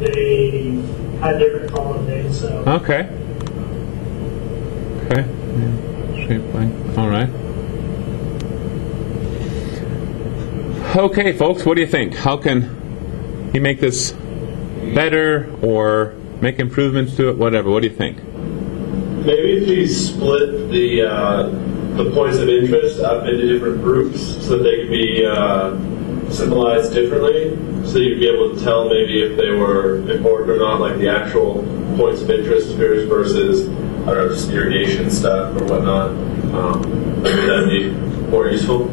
they had different column names. So Okay. Okay. Yeah. Shape length. All right. Okay, folks, what do you think? How can you make this better or make improvements to it? Whatever. What do you think? Maybe if you split the points of interest up into different groups so that they could be symbolized differently, so you'd be able to tell maybe if they were important or not, like the actual points of interest versus, I don't know, just irrigation stuff or whatnot. That'd be more useful.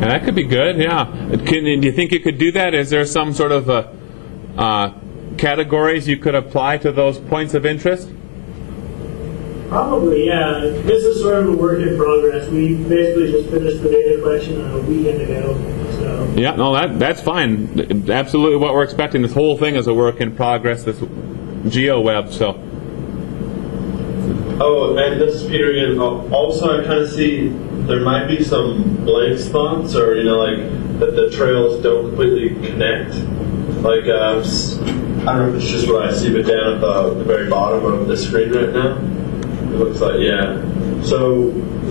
Yeah, that could be good, yeah. Do you think you could do that? Is there some sort of categories you could apply to those points of interest? probably, yeah. This is sort of a work in progress. We basically just finished the data collection a weekend ago. So. Yeah, no, that's fine. Absolutely what we're expecting. This whole thing is a work in progress, this GeoWeb, so. Oh, and this is Peter again. Also, I kind of see there might be some blank spots, or like that the trails don't completely connect. Like I don't know if it's just what I see, but down at the very bottom of the screen right now, it looks like So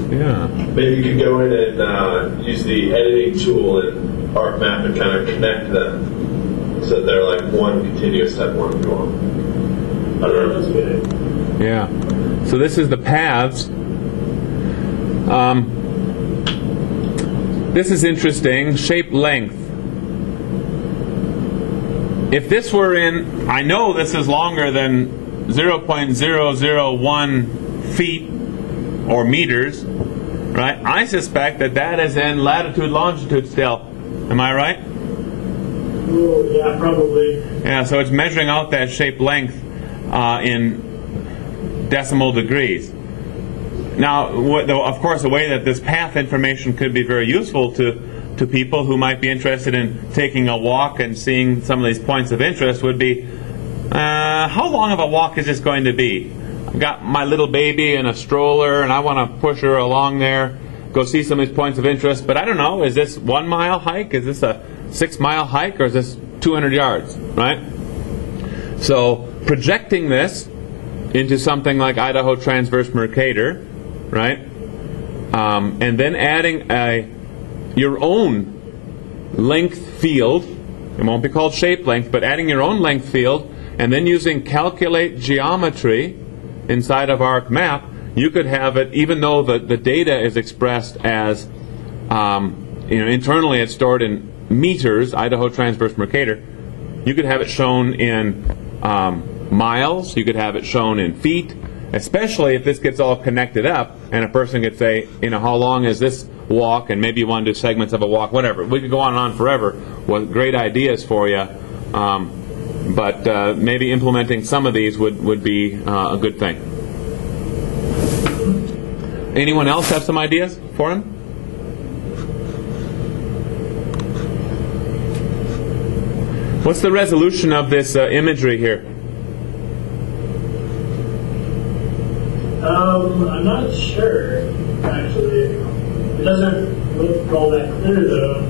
yeah, maybe you could go in and use the editing tool in ArcMap and kind of connect them so that they're like one continuous step one if you want. I don't know if that's good. Yeah. So this is the paths. This is interesting. Shape length. If this were in, I know this is longer than 0.001 feet or meters, right? I suspect that is in latitude, longitude scale. Am I right? Oh, yeah, probably. Yeah, so it's measuring out that shape length in decimal degrees. Now, of course, the way that this path information could be very useful to people who might be interested in taking a walk and seeing some of these points of interest would be, how long of a walk is this going to be? I've got my little baby in a stroller and I want to push her along there, go see some of these points of interest, but I don't know, is this 1 mile hike? Is this a 6 mile hike? Or is this 200 yards, right? So projecting this into something like Idaho Transverse Mercator, right? And then adding your own length field. It won't be called shape length, but adding your own length field, and then using calculate geometry inside of ArcMap, you could have it, even though the data is expressed as, internally it's stored in meters, Idaho Transverse Mercator, you could have it shown in miles, you could have it shown in feet, especially if this gets all connected up and a person could say, how long is this walk, and maybe you want to do segments of a walk, whatever. We could go on and on forever with great ideas for you, but maybe implementing some of these would be a good thing. Anyone else have some ideas for him? What's the resolution of this imagery here? I'm not sure, actually. It doesn't look all that clear, though.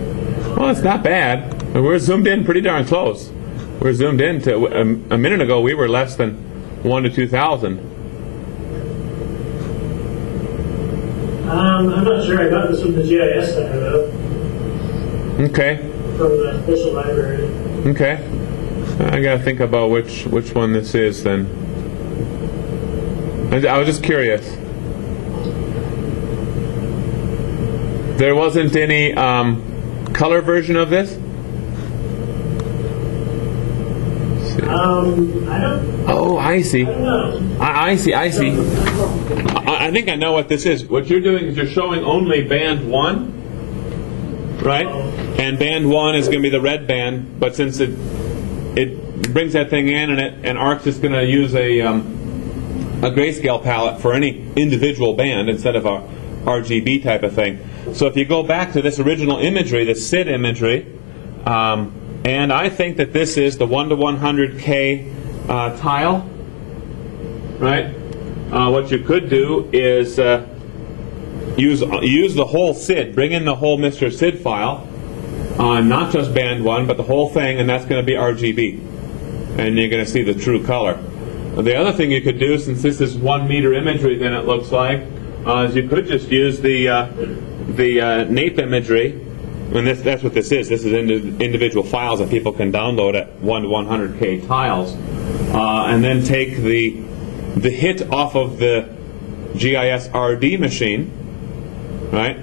Well, it's not bad. We're zoomed in pretty darn close. We're zoomed in to, a minute ago we were less than 1 to 2,000. I'm not sure. I got this from the GIS Center, though. Okay. From the official library. Okay. I got to think about which one this is then. I was just curious. There wasn't any color version of this? I don't. Oh, I see. I don't know. I see. I think I know what this is. What you're doing is you're showing only band 1, right? And band 1 is going to be the red band, but since it brings that thing in, and ARC's just going to use a grayscale palette for any individual band instead of a RGB type of thing. So if you go back to this original imagery, the SID imagery, and I think that this is the 1 to 100K tile, right? What you could do is use the whole SID, bring in the whole Mr. SID file, not just band 1, but the whole thing, and that's going to be RGB. And you're going to see the true color. The other thing you could do, since this is 1 meter imagery, then it looks like, is you could just use the NAPE imagery. And that's what this is. This is individual files that people can download at 1 to 100K tiles, and then take the hit off of the GIS RD machine, right,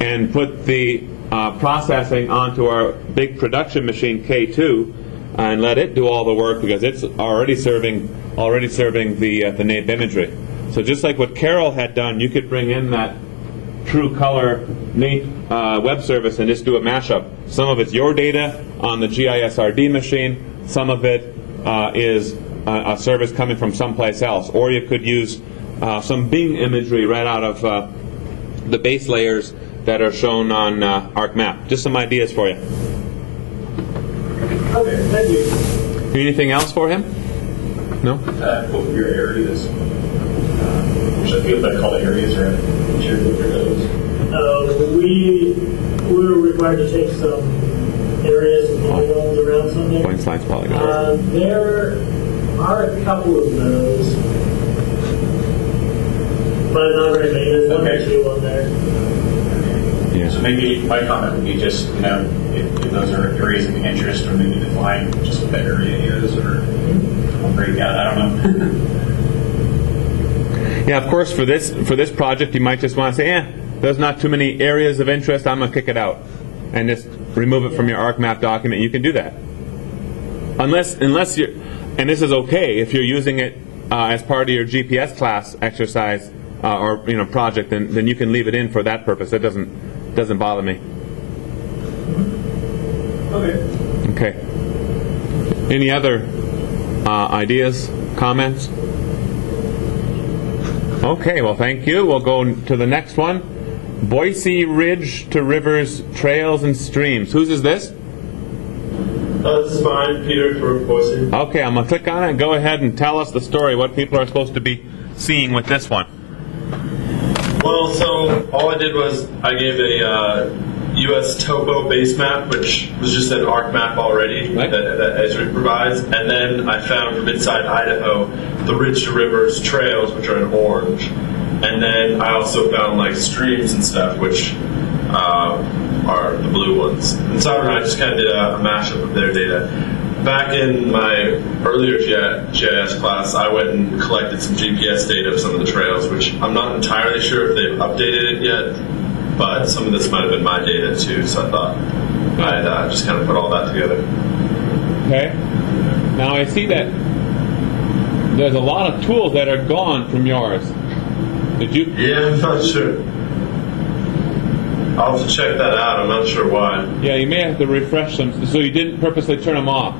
and put the processing onto our big production machine K2, and let it do all the work because it's already serving the NAPE imagery. So just like what Carol had done, you could bring in that true color NAPE web service and just do a mashup. Some of it's your data on the GIS RD machine, some of it is a service coming from someplace else, or you could use some Bing imagery right out of the base layers that are shown on ArcMap. Just some ideas for you. Okay, thank you. Anything else for him? No? What were your areas? Which I feel like call areas, or sure what are those? We were required to take some areas and polygons around something. Point slides polygon. There are a couple of those, but not very many. There's one or two on there. Yeah. So maybe my comment would be just, if those are areas of interest, or maybe define just what that area is, or I'll break out. I don't know. Yeah, of course, for this project, you might just want to say, there's not too many areas of interest, I'm going to kick it out. And just remove it from your ArcMap document. You can do that. Unless you're, and this is okay, if you're using it as part of your GPS class exercise or project, then you can leave it in for that purpose. It doesn't bother me. Okay. Any other ideas, comments? Okay, well, thank you. We'll go to the next one. Boise Ridge to Rivers, Trails and Streams. Whose is this? This is mine, Peter for Boise. Okay, I'm going to click on it and go ahead and tell us the story, what people are supposed to be seeing with this one. Well, so all I did was I gave a U.S. topo base map, which was just an ArcMap already right. that Esri provides, and then I found from inside Idaho the Ridge to Rivers trails, which are in orange, and then I also found like streams and stuff, which are the blue ones. And so I just kind of did a mashup of their data. Back in my earlier GIS class, I went and collected some GPS data of some of the trails, which I'm not entirely sure if they've updated it yet, but some of this might have been my data too, so I thought I'd just kind of put all that together. Okay. Now I see that there's a lot of tools that are gone from yours. Did you? Yeah, I'm not sure. I'll have to check that out. I'm not sure why. Yeah, you may have to refresh them. So you didn't purposely turn them off?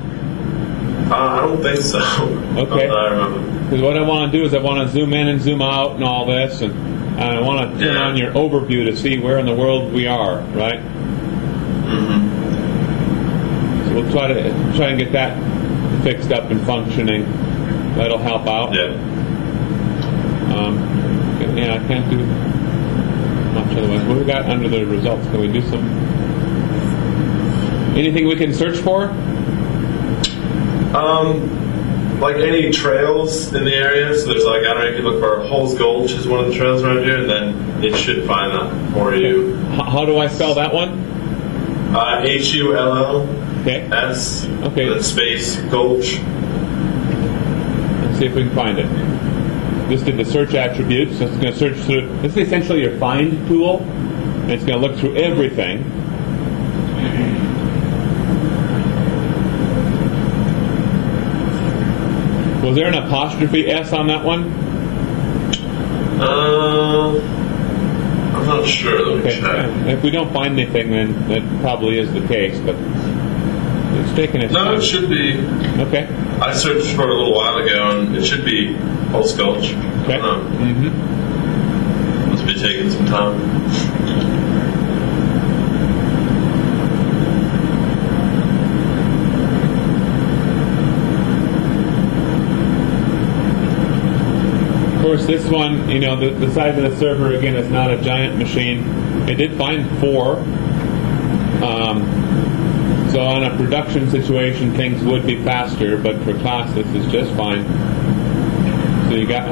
I don't think so. Okay. Not that I remember. Because what I want to do is I want to zoom in and zoom out and all this, and I want to turn on your overview to see where in the world we are, right? Mm-hmm. So we'll try to get that fixed up and functioning. That'll help out. Yeah. Yeah, I can't do much otherwise. What do we got under the results? Can we do some? Anything we can search for? Like any trails in the area. So there's like, I don't know, you can look for Hulls Gulch is one of the trails around here, and then it should find that for you. How do I spell that one? HULLS. Okay. Okay. Then space Gulch. Let's see if we can find it. This did the search attributes. So it's going to search through. This is essentially your find tool, and it's going to look through everything. Was there an apostrophe S on that one? I'm not sure. Let me Okay. check. If we don't find anything, then that probably is the case. But it's taking its No, time. it should be. Okay. I searched for it a little while ago, and it should be Hulls Gulch. Okay. I don't know. Mm-hmm. Must be taking some time. Of course, this one, the size of the server, again, is not a giant machine. It did find 4. So on a production situation, things would be faster, but for class, this is just fine. So you got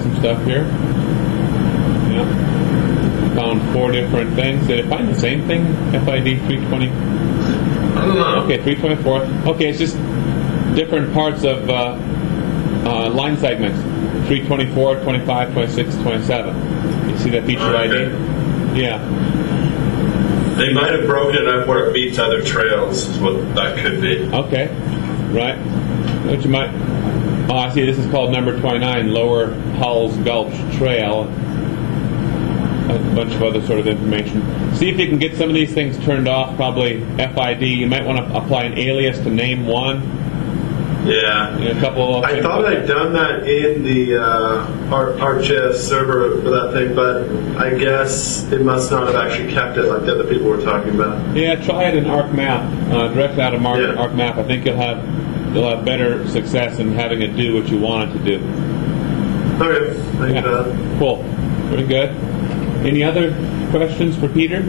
some stuff here. Yeah. Found 4 different things. Did it find the same thing? FID 320? I don't know. Okay, 324. Okay, it's just different parts of line segments. 324, 25, 26, 27. You see that feature Okay. ID? Yeah. They might have broken it up where it meets other trails, is what that could be. Okay. Right. What you might. Oh, I see. This is called number 29, Lower Hulls Gulch Trail. A bunch of other sort of information. See if you can get some of these things turned off. Probably FID. You might want to apply an alias to name one. Yeah. A couple of I thought I'd done that in the ArcGIS server for that thing, but I guess it must not have actually kept it like the other people were talking about. Yeah, try it in ArcMap. Directly out of Yeah. ArcMap. I think you'll have better success in having it do what you want it to do. Okay, thank you for that. Cool. Very good. Any other questions for Peter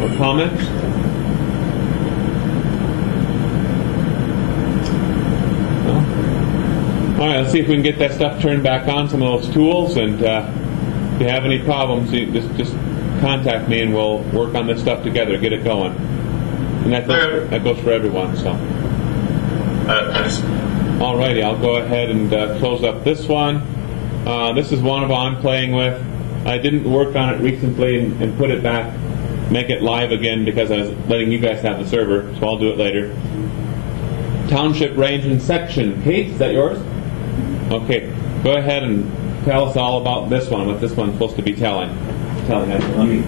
or comments? No? All right, let's see if we can get that stuff turned back on, some of those tools, and if you have any problems, you just contact me and we'll work on this stuff together, get it going. And that goes for everyone, so. Thanks. All righty, I'll go ahead and close up this one. This is one of I'm playing with. I didn't work on it recently and put it back, make it live again because I was letting you guys have the server, so I'll do it later. Township range and section. Kate, is that yours? Okay, go ahead and tell us all about this one, what this one's supposed to be telling. Let me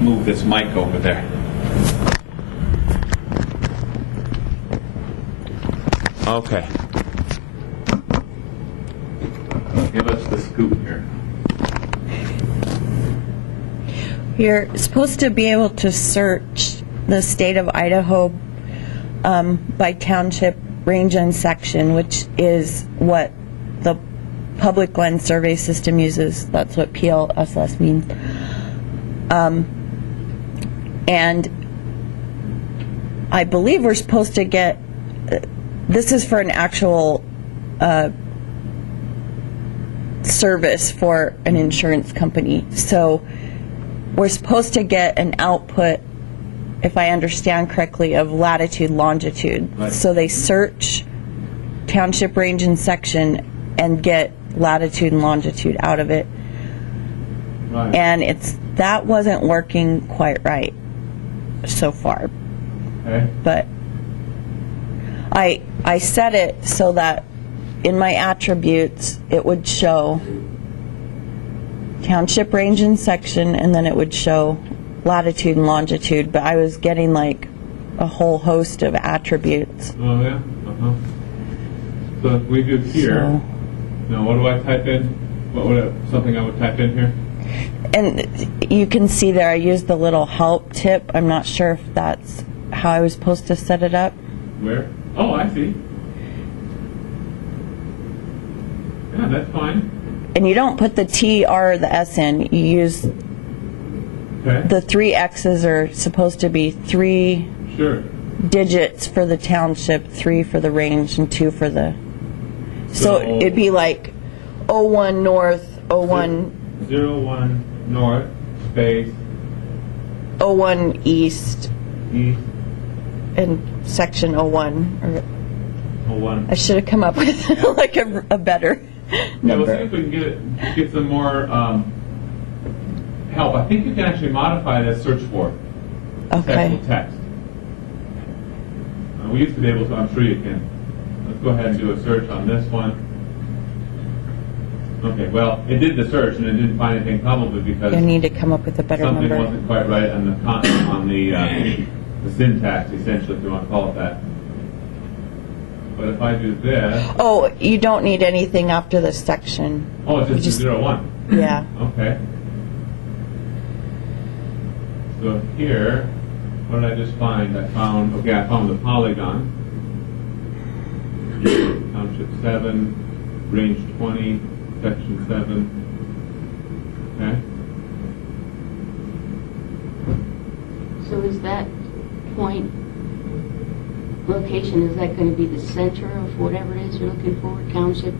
move this mic over there. Okay. Give us the scoop here. You're supposed to be able to search the state of Idaho by township, range, and section, which is what the Public Land Survey System uses. That's what PLSS means. And I believe we're supposed to get, this is for an actual service for an insurance company. So we're supposed to get an output, if I understand correctly, of latitude, longitude. Right. So they search township, range, and section and get latitude and longitude out of it. Right. And that wasn't working quite right so far. Okay. But I set it so that in my attributes it would show township, range, and section, and then it would show latitude and longitude, but I was getting like a whole host of attributes. Oh yeah. So if we do here, So- now what do I type in? What would something I would type in here? And you can see there I used the little help tip. I'm not sure if that's how I was supposed to set it up. Where? Oh, I see. Yeah, that's fine. And you don't put the T, R, or the S in. You use Okay. the 3 X's are supposed to be 3 Sure. digits for the township, 3 for the range, and 2 for the. So it'd be like 01 north, 01 01 north space 01 east, east and section 01. Or 01. I should have come up with like a better Yeah, we'll see number. if we can get some more help. I think you can actually modify this search for Okay. actual text. We used to be able to. I'm sure you can. Let's go ahead and do a search on this one. Okay. Well, it did the search and it didn't find anything, probably because I need to come up with a better something number. wasn't quite right on the content, on the syntax, essentially, if you want to call it that. But if I do this, Oh, you don't need anything after the section. oh, it's You just 01. Yeah. Okay. So here, what did I just find? I found the polygon. Township 7, range 20, section 7. So is that point location, is that going to be the center of whatever it is you're looking for, township?